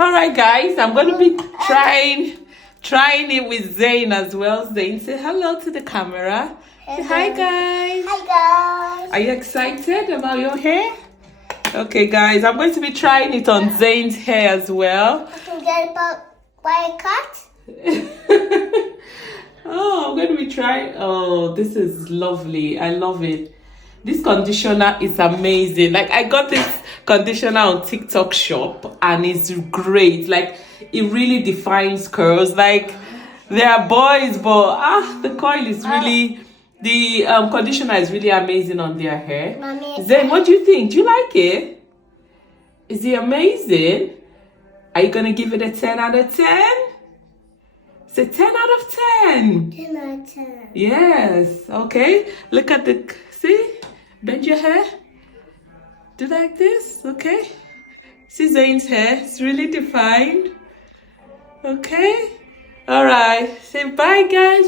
All right, guys, I'm going to be trying it with Zane as well. Zane, say hello to the camera. Say hi, guys. Hi guys. Are you excited about your hair? Okay, guys, I'm going to be trying it on Zane's hair as well. I can get by a cut. Oh, I'm going to be trying. Oh, this is lovely. I love it. This conditioner is amazing. Like, I got this conditioner on TikTok shop and it's great. Like, it really defines curls. Like, they are boys, but the coil is really, the conditioner is really amazing on their hair. Mommy. Zen, what do you think? Do you like it? Is it amazing? Are you gonna give it a 10 out of 10? It's a 10 out of 10. 10 out of 10. Yes. Okay. Look at the, see? Bend your hair. Do like this. Okay. See Zane's hair. It's really defined. Okay. All right. Say bye, guys.